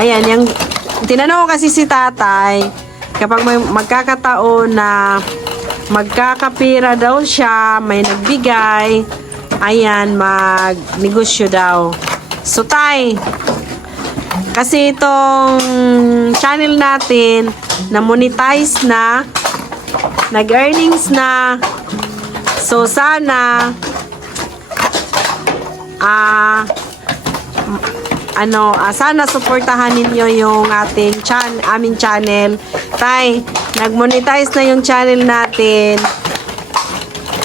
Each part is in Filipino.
Ayan, yung tinanong kasi si tatay, kapag may magkakataon na magkakapira daw siya, may nagbigay, ayan, magnegosyo daw. So, tay, kasi itong channel natin, na monetize na, nag-earnings na, so sana, ah, ano, ah, sana suportahan ninyo yung ating chan aming channel. Tay, nag-monetize na yung channel natin.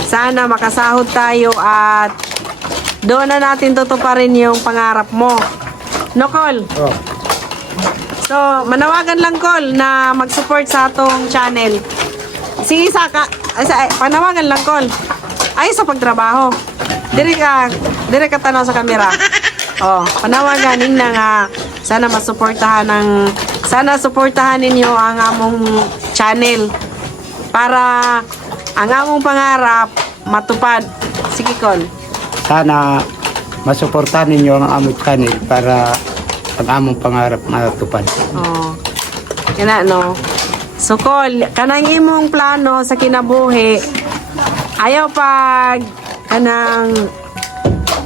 Sana makasahod tayo at doon na natin tutuparin yung pangarap mo. No, Col? Oh. So, manawagan lang, Col, na mag-support sa atong channel. Sige, Saka. Ay, sa, ay, panawagan lang, Col. Ay, sa pagtrabaho. Dire ka, dire ka tanaw sa kamera. Oh, panawagan ning na nga sana masuportahan ng sana suportahan ninyo ang among channel para ang among pangarap matupad. Sige, Col. Sana masuportahan ninyo ang among channel para ang among pangarap matupad. Oh. Kana no. So kol, kanang imong plano sa kinabuhi ayaw pag kanang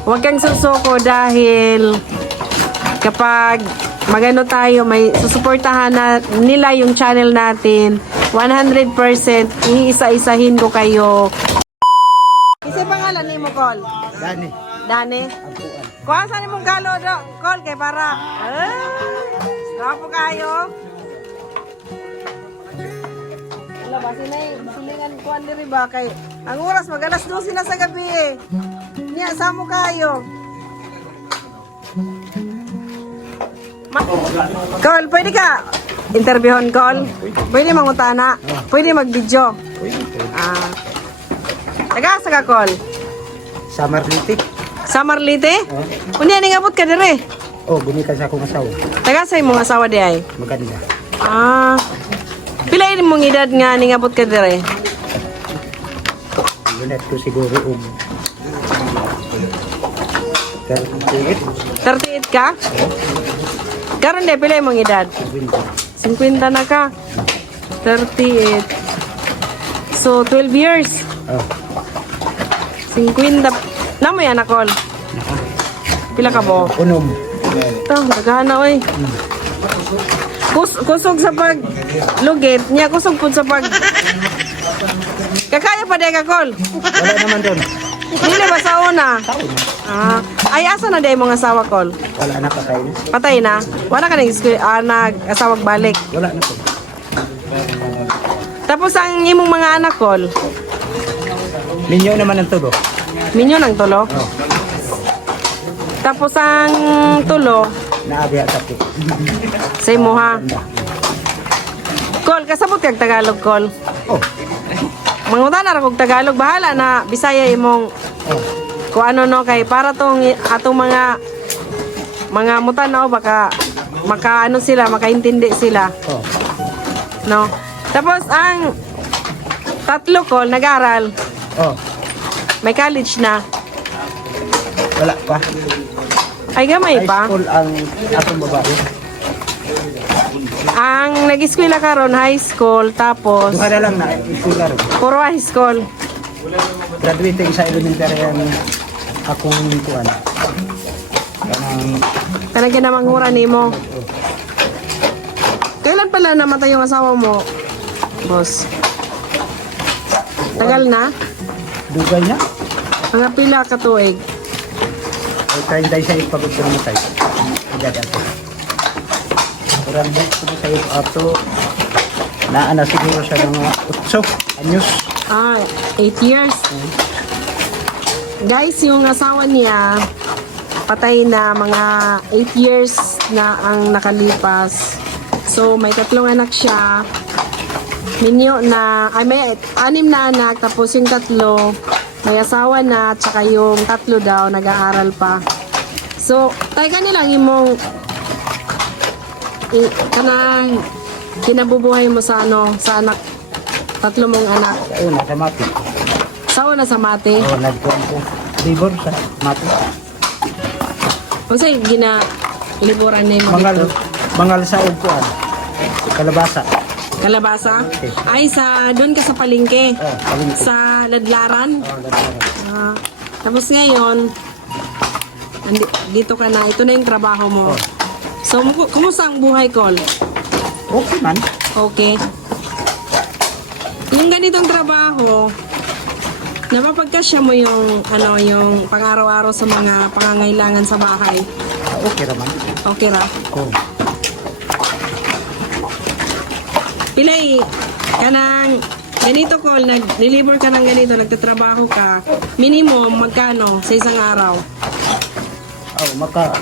huwag kang susuko dahil kapag magano tayo may susuportahan na nila yung channel natin 100% iisa-isahin ko kayo Isa pangalan ni mo, Col? Dani, Dani? Kuha sa nimong galo call kay para. Ah, Gapo kayo. Wala ba sinay silingan kuan diri ba kay ang oras mag alas 12 na sa gabi eh. Niya samo kayo. Ma call, pwede ka interviewon call. Pwede mangutana. Pwede mag-video. Ah. Taga sa ka call. Summer Liti. Sa Marlite? Unya ning abot ka dire. Oh, bunika sa akong asawa. Taga sa imong asawa di ay. Maganda. Ah. Ini mong edad nga ning abot ka dire? Gulat ko siguro um. 38. 38 ka? Karon di pila imong edad? 50 na ka. 38. So 12 years. Oh, 50. Namo yan akol. Pila ka mo? unom. Ito, nagana oy. Kus kusog sa pag lugit, niya kusog pud sa pag Kakaya pa day ka kol. Wala naman doon. Dili ba sa una? Ah, ay asa na day mong asawa kol? Wala na patay na. Patay na. Wala ka nang ah, nag-asawag balik. Wala na po. Tapos ang imong mga anak kol, Ninyo naman ang tulo. minyo ng tulo. Oh, Tapos ang tulo, naabi at ako. sa imo ha. Kol, kasabot kag Tagalog kol. Oh, Mangutan na kog Tagalog, bahala na Bisaya imong oh. kung ano no kay para tong atong mga mga mutanaw baka maka ano sila makaintindi sila Oh, no tapos ang tatlo ko nag-aral oh. may college na Wala pa. Ay gamay High pa school ang atong babae. ang nag-eskwela karon high school tapos Duha na lang na eskwela ron. puro high school Graduating sa elementary ang akong kuan. Kanang talaga na manghura nimo kailan pala namatay yung asawa mo boss tagal na dugay na. mga pila ka tuig Try dahil sa ipagod ko naman tayo. Agad ato. Kurang ba ko sa iyo ato. Naana siguro sa mga utso, anyos. Ah, 8 years. Guys, yung asawa niya, patay na mga 8 years na ang nakalipas. So, may tatlong anak siya. Minyo na, ay may anim na anak, tapos yung tatlo, may asawa na, tsaka yung tatlo daw, nag-aaral pa. So, tayo ka nilang imong, i, kanang, kinabubuhay mo sa ano, sa anak, tatlo mong anak. Ayun, sa mati. Sa una sa mate. O, nagkuhan ko. Libor sa mati. O say, gina liburan na yung Mga dito. Mangal sa upuan. Kalabasa. Kalabasa? Ay, sa, doon ka sa palengke. Oh, paling ko. Sa Ladlaran. Oh, lalaman. Ah, tapos ngayon, andi- dito ka na. Ito na yung trabaho mo. Oh. So, mu- kumusta ang buhay, Col? Okay man. Okay. Yung ganitong trabaho, napapagkasya mo yung, ano, yung pang-araw-araw sa mga pangangailangan sa bahay. Ah, Okay naman. Okay ra. Oh. Pilay, kanang ganito call, nag-deliver ka ng ganito, nagtatrabaho ka, minimum magkano sa isang araw? Oh, maka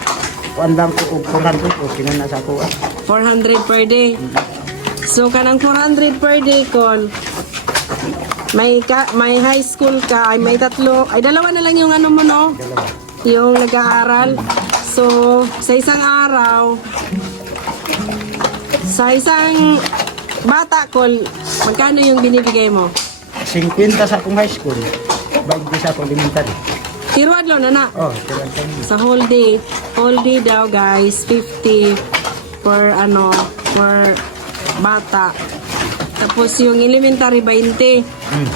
Wandam ko og 400 ko kinan na sa ah. 400 per day. So, kanang 400 per day call, may ka, may high school ka, ay may tatlo, ay dalawa na lang yung ano mo no, yung nag-aaral. So, sa isang araw, sa isang bata call, magkano yung binibigay mo? 50 sa akong high school. 20 sa akong elementary. Tiruadlo na na. Oh, tiran tayo. Sa whole day, whole day daw guys, 50 per ano, per bata. Tapos yung elementary 20. Hmm.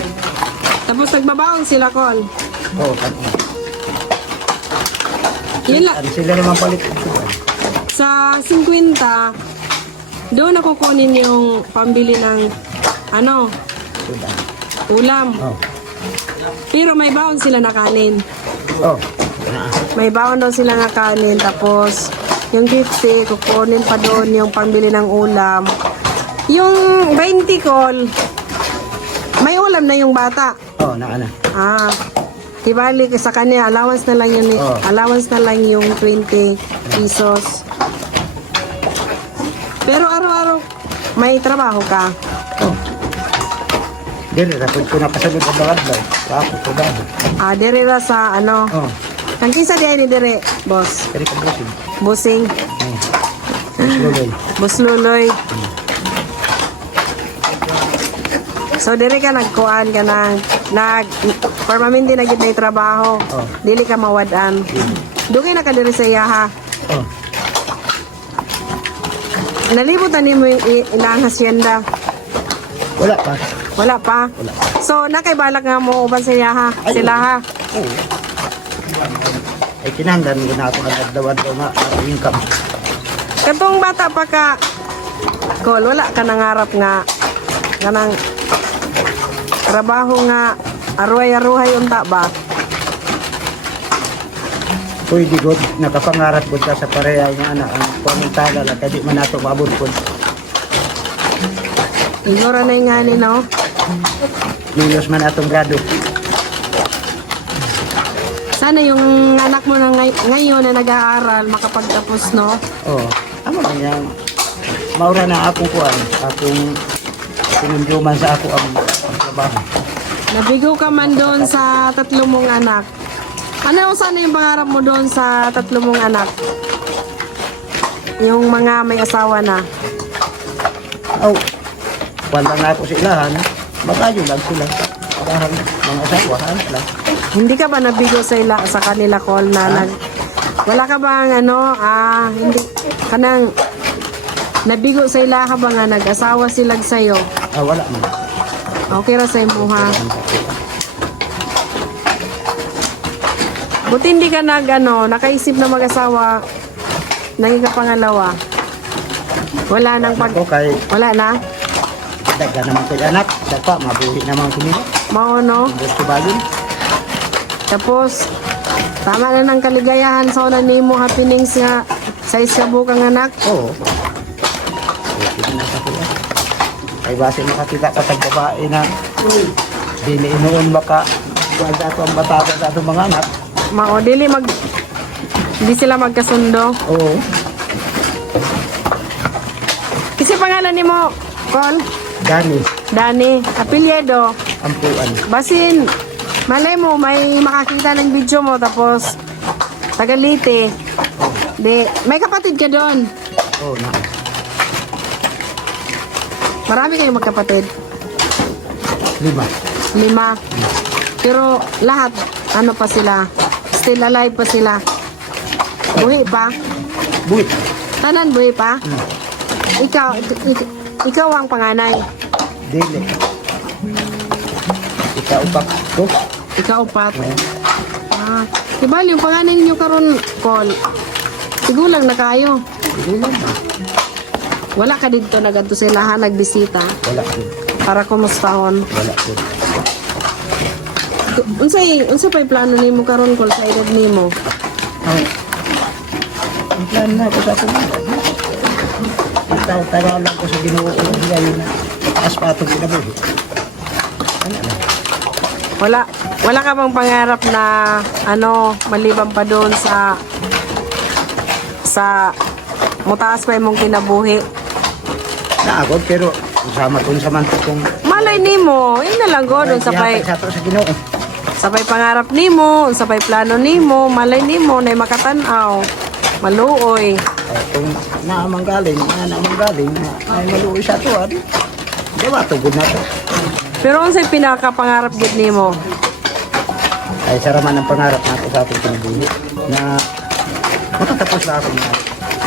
Tapos nagbabaon sila call. Oh, kan. Yun lang. Ano sila naman palit. Sa 50, doon ako kunin yung pambili ng ano, Sudan. ulam. Oh. Pero may baon sila na kanin. Oh. May baon daw sila na kanin. Tapos yung 50, kukunin pa doon yung pambili ng ulam. Yung 20 call, may ulam na yung bata. Oh, na ana. Ah, Tibali sa kanya, allowance na lang yun, Oh. allowance na lang yung 20 pesos. Pero araw-araw, may trabaho ka. Oh. Dili ra pud ko nakasabot sa bangad ba. Ako ko ba. Ah, dire ra sa ano, Oh. ang kisa di ni dire, boss. Kari ka busin. Busing, Oh. Sluloy. boss Luloy. So dire ka nagkuan ka ng nag permanente na gid trabaho. Oh. Dili ka mawadan. Dugay na ka dire sa iya ha. Oh. Nalibutan ni mo yung i- inang hacienda. Wala pa. Wala pa. Wala. So, nakaibalak nga mo uban sa iya ha. Ay, Sila ha. Oo. Ay kinahanglan ko na ako ng adlawan ko nga ang income. Katong bata pa ka, Kol, wala ka nangarap nga kanang trabaho nga aruhay-aruhay unta ba? Pwede god nakapangarap ko sa pareha nga ana ang pamintala na kadi man nato maabot ko. Igora na yung nga ni, no? Minus man atong grado. Sana yung anak mo na ngay- ngayon na nag-aaral makapagtapos, no? Oh, amo man yang maura na ako kuan, akong sinunduman sa ako ang, ang trabaho. Nabigo ka man doon sa tatlo mong anak. Ano sana yung pangarap mo doon sa tatlo mong anak? Yung mga may asawa na. Oh, wala nga ako sa ilahan, magayo lang sila. Parang mga asawa, ano lang. Hindi ka ba nabigo sa ila, sa kanila call na nag Wala ka bang ano, ah, hindi kanang nabigo sa ila ka ba nga nag-asawa sila sa'yo? Ah, wala man. Okay ra sa imo ha. Buti hindi ka nag ano, nakaisip na mag-asawa ng ikapangalawa. Wala nang pag Ako kay wala na. dagda naman kay anak, sapa mabuhi naman ko nila. Mao no. Gusto bagin. Tapos tama na ng kaligayahan sa una nimo happenings nga sa isa bukang anak. Oo. Ay base makakita ka sa babae na dili inuon baka sa ato ang batata sa atong mga anak. Mao dili mag di sila magkasundo. Oo. Kasi pangalan nimo Col Gani, Dani Apelyedo. ampuan. Basin, malay mo, may makakita ng video mo, tapos, tagalite. Di, may kapatid ka doon. Oo na. Marami kayong magkapatid. Lima. Lima. Pero, lahat, ano pa sila? Still alive pa sila. Buhi pa. Buhi. Tanan buhi pa? Hmm. Ikaw, ik- ik- ikaw ang panganay. Dili. Ikaupak ko. Ikaw upat. Ah, ibali yung panganay ninyo karon call. Sigulang na kayo. Hindi lang. Wala ka dito na ganito sila ha, nagbisita Wala ko. para kumustahon. Wala ko. Unsay unsay pay plano nimo karon call sa edad nimo? Ang plan na ko sa. Itaw tara lang ko sa Ginoo ko siya yun na. Taas pa. Ano na? Wala wala ka bang pangarap na ano maliban pa doon sa sa mutaas pa imong kinabuhi. Naagod pero sama kung sa manto kong Malay nimo, yun na lang go doon sa pay sa Ginoo. sa pay pangarap nimo, sa pay plano nimo, malay nimo na makatan-aw. Maluoy. Uh, kung naamang galing, na naamang galing, na ay maluoy sa ato, adi. Diba, tugod na to. Pero unsay pinakapangarap gid nimo? Ay, saraman ang pangarap nato sa ating kinabuhi na matatapos na ako na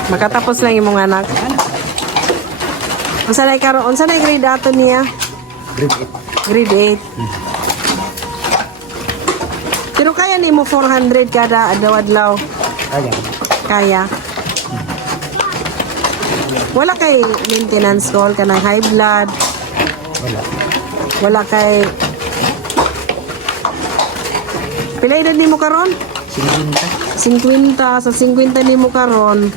Makatapos lang imong anak. Unsa na karon? Unsa na grade ato niya? grade Grade 8. Pero kaya nimo 400 kada adlaw-adlaw. 8. Kaya, Kaya. Wala kay maintenance call ka ng high blood. wala. Wala kay Pila edad nimo karon? Sinigin ka. 50 sa 50 nimo karon.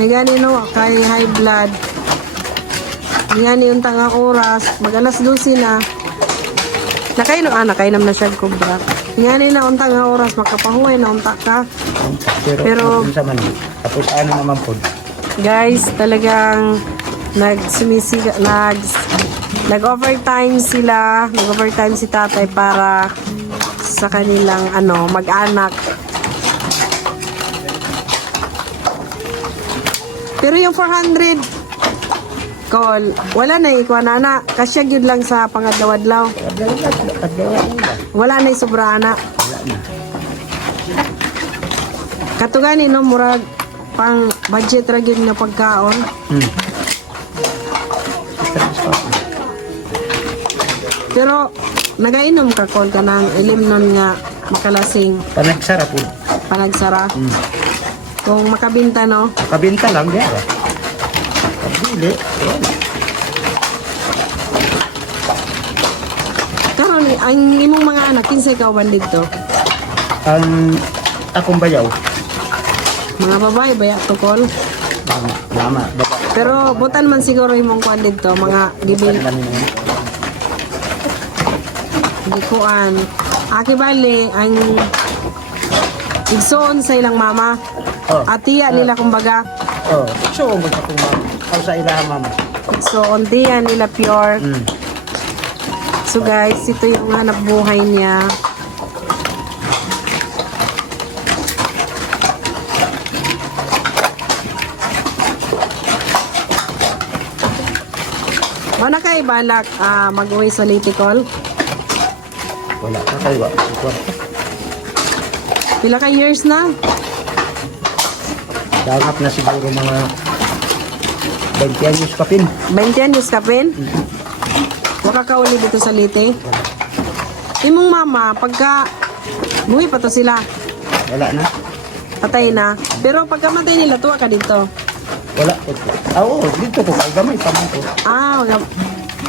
May gani no kay high blood. May gani unta nga oras, magalas 12 na. Nakay no ah, nakay nam na siya kubra. Gani na unta nga oras makapahuway na unta ka. Pero, Pero- sa man, tapos ano naman po, Guys, talagang nagsumisiga nag nag-overtime sila, nag-overtime si tatay para sa kanilang ano, mag-anak. Pero yung 400 call, wala na ikuha na na. Kasya gyud lang sa pangadlaw-adlaw. Wala na sobra na. Wala na. Katugani no murag pang budget ra gyud nga pagkaon. Hmm. Pero nagainom ka kon ka ng ilimnon nga makalasing Panagsara po. panagsara. Hmm. Kung makabinta no, Kabinta lang, di Kabili, wala. karon ang imong mga anak kinsay ka uban dito. Ang akong bayaw, Mga babae baya tukol. ang mama, baba, Pero butan man siguro imong kwan dito mga gibil gikuan. Aki bali ang igsoon sa ilang mama. Oh. Atiya nila kumbaga. Oh, so mo sa kung mama. Aw sa ilaha mama. So, ontiya nila pure. Hmm. So guys, ito yung hanap buhay niya. Mana kay balak ah, mag-uwi sa Liticol? Wala ka kayo ba? Kwarta. Pila ka years na? Dangap na siguro mga 20 anyos pa pin. 20 anyos ka pin? Waka ka uli dito sa Liti? Imong mama, pagka buhay pa to sila, Wala na. patay na. Pero pagka matay nila, tuwa ka dito. Wala. Ah, oo, dito ko. Ay, gamay pa man ko. Ah, wala-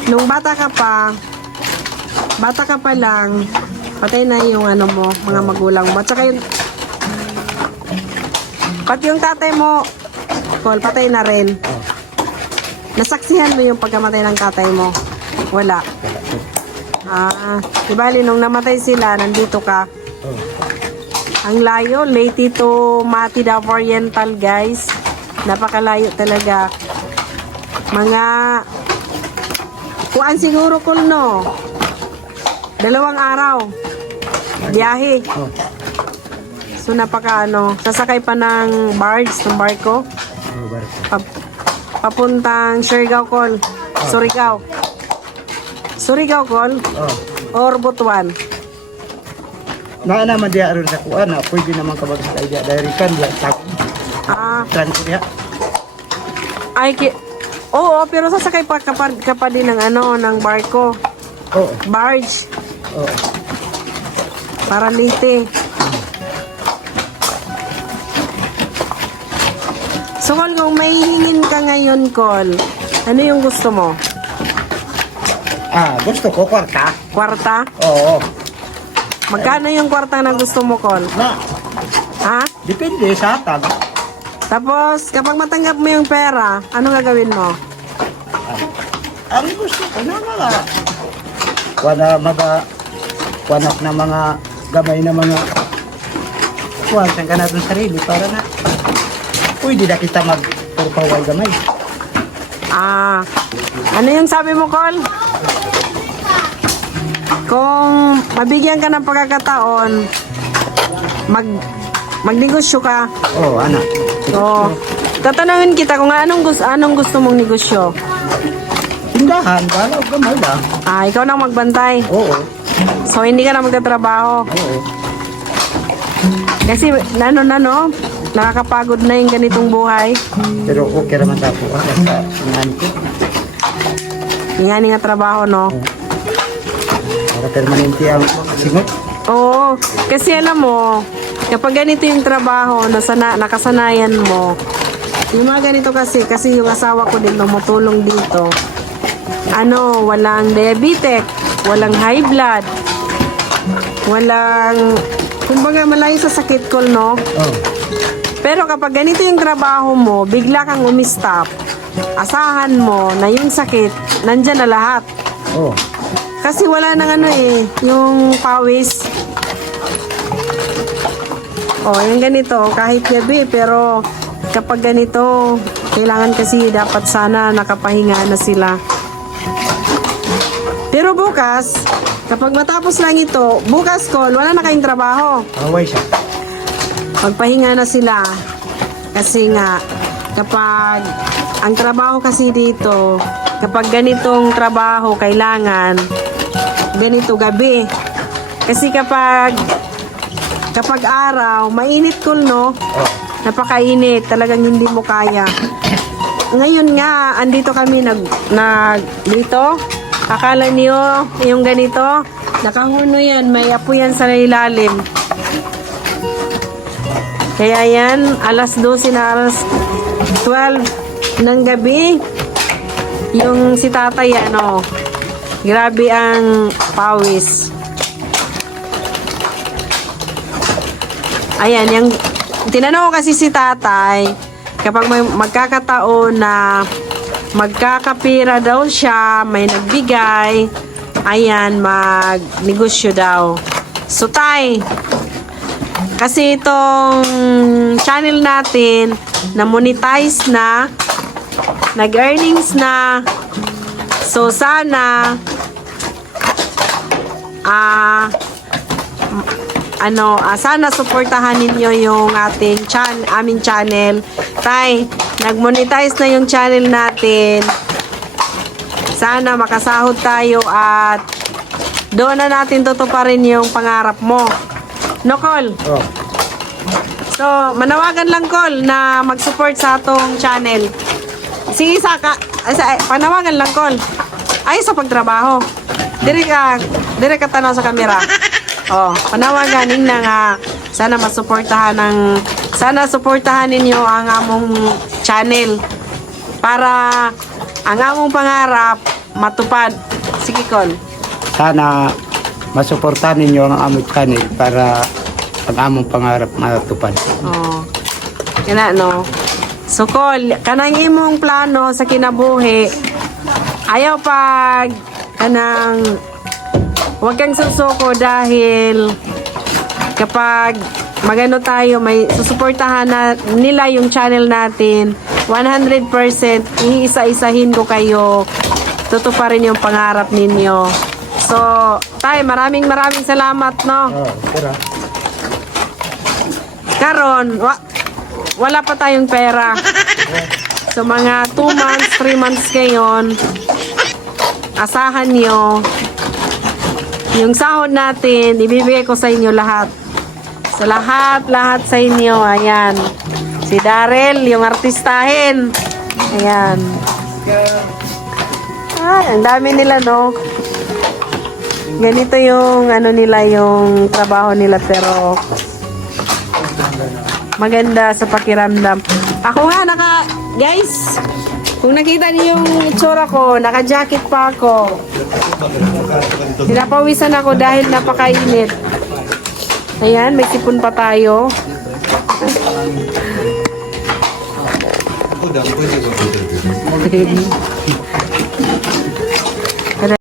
nung bata ka pa, bata ka pa lang, patay na yung ano mo, mga magulang mo. At saka yung, pati yung tatay mo, Col, patay na rin. Nasaksihan mo yung pagkamatay ng tatay mo. Wala. Ah, di bali, nung namatay sila, nandito ka. Ang layo, Leyte to Matida Oriental, guys. Napakalayo talaga. Mga kuan siguro kul no. Dalawang araw. Biyahe. So napaka ano, sasakay pa ng barge, ng barko. Oh, barko. Pap- papuntang Surigao Col. Surigao. Surigao Col Oh. or Butuan. Na naman diya aron sa kuan na pwede naman kabag sa idea dahil kan diya sa Ah, tran ko diya. Ay, ki... Oo, pero sasakay pa ka pa, ka pa din ng ano, ng barko. Oo. Barge. Oo. Para late. Col, kung may hingin ka ngayon, Col, ano yung gusto mo? Ah, gusto ko kwarta. Kwarta? Oo. Magkano yung kwarta na gusto mo, Col? Na, Ha? depende sa tag. Tapos, kapag matanggap mo yung pera, ano gagawin mo? Ang gusto ko na mga wala mga wanak na mga gamay na mga kuwansan ka na dun sarili para na pwede na kita mag purpawal gamay. Ah, ano yung sabi mo, Col? Kung mabigyan ka ng pagkakataon, mag magnegosyo ka. Oo, oh, anak. So, tatanungin kita kung anong gusto, anong gusto mong negosyo. Tindahan, bala o gamay lang. Ah, ikaw na magbantay. Oo, So, hindi ka na magtatrabaho. oo. Kasi, ano na no, nakakapagod na yung ganitong buhay. Pero okay naman ako. Ah, sa singan ko. Yan nga trabaho, no? Para permanente ang singot. Oo, kasi alam mo, kapag ganito yung trabaho, nasana, nakasanayan mo, yung mga ganito kasi, kasi yung asawa ko din tumutulong dito, ano, walang diabetic, walang high blood, walang, kumbaga malayo sa sakit ko, no? Oo. Pero kapag ganito yung trabaho mo, bigla kang umistop, asahan mo na yung sakit, nandyan na lahat. Oo. Kasi wala nang ano eh, yung pawis. Oh, yung ganito, kahit gabi, pero kapag ganito, kailangan kasi dapat sana nakapahinga na sila. Pero bukas, kapag matapos lang ito, bukas call, wala na kayong trabaho. Away siya. Magpahinga na sila. Kasi nga, kapag ang trabaho kasi dito, kapag ganitong trabaho, kailangan ganito gabi. Kasi kapag kapag araw, mainit cool, no? Oo. Napakainit, talagang hindi mo kaya. Ngayon nga, andito kami nag, nag dito. Akala niyo yung ganito, nakahuno yan, may apo yan sa ilalim. Kaya yan, alas 12 na alas 12 ng gabi, yung si tatay, ano, grabe ang pawis. Ayan, yung, tinanong ko kasi si tatay, kapag may magkakataon na magkakapira daw siya, may nagbigay, ayan, magnegosyo daw. So, tay, kasi itong channel natin na monetize na, nag-earnings na. So sana ah ano, ah, sana suportahan ninyo yung ating chan aming channel. Tay, nag-monetize na yung channel natin. Sana makasahod tayo at doon na natin tutuparin yung pangarap mo. No, Col? Oo. So, manawagan lang, Col, na mag-support sa atong channel. Sige, Saka. Sa, panawagan lang, Col. Ay, sa pagtrabaho. Dire ka, dire ka tanaw sa kamera. Oh, panawagan ning nga sana masuportahan ng sana suportahan ninyo ang among channel para ang among pangarap matupad. Sige, Col. Sana masuportahan ninyo ang aming channel para ang among pangarap matupad. Oh. Kana no. So kol, kanang imong plano sa kinabuhi. Ayaw pag kanang wag kang susuko dahil kapag magano tayo may susuportahan na nila yung channel natin 100% iisa-isahin ko kayo tutuparin yung pangarap ninyo so tay maraming maraming salamat no pero Karon, wa, wala pa tayong pera. So mga 2 months, 3 months ngayon, asahan nyo, yung sahod natin, ibibigay ko sa inyo lahat. Sa lahat, lahat sa inyo, ayan. Si Darrell, yung artistahin. Ayan. Ah, ang dami nila, no? Ganito yung, ano nila, yung trabaho nila, pero maganda sa pakiramdam. Ako nga, naka, guys, kung nakita niyo yung itsura ko, naka-jacket pa ako. Pinapawisan ako dahil napakainit. Ayan, may sipon pa tayo.